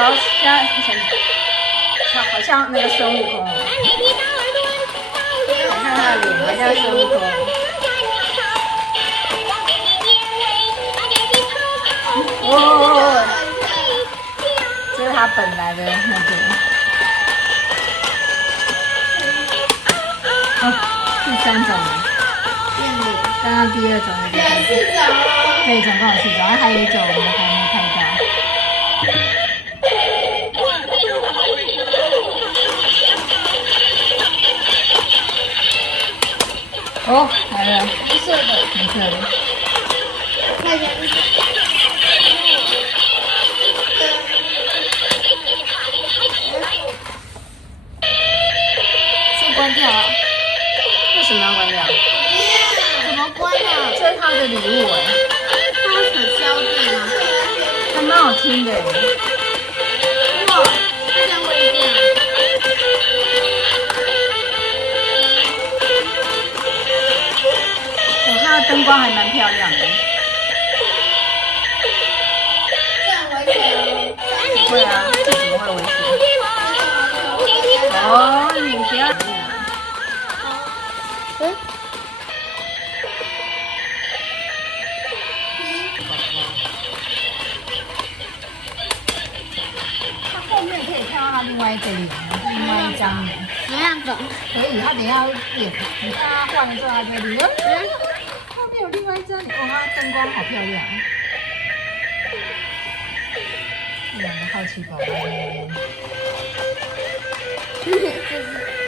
宝现在像好像那个孙悟空，你看他的脸，好像孙悟空。哦，这是他本来的那个。哦，第3种了。刚刚第2种那个。对，总共有4种，还有1种我们还没拍到。哦，来了，红色的，红色的。看一下。先关掉啊！为什么要关掉？怎么关啊？这是他的礼物哎。它可消电吗？还蛮好听的哎。哇，它像会这样。它的灯光还蛮漂亮的。这样危险吗？不会啊，这怎么会危险？哦，你不要。嗯。它后面可以看到它另外一个脸，另外一张脸。怎么样？可以，它等一下脸，你看它换了之后，它就会脸。后面有另外一张脸，哦，它灯光好漂亮。2个好奇宝宝在那边。